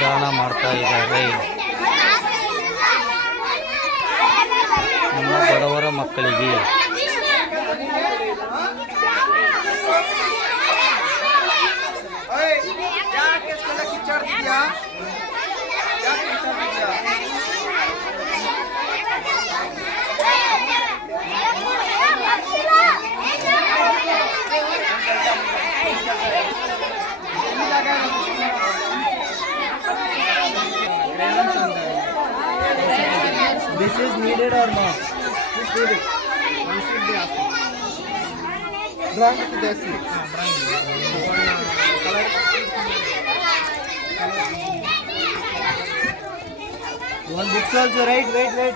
ದಾನ ಮಾಡ್ತಾ ಇದ್ದಾರೆ. ನಮ್ಮ ಬಡವರ ಮಕ್ಕಳಿಗೆ This is needed or not? This needed. You should be asking. Drawing with this. Drawing. One book also, right? Wait.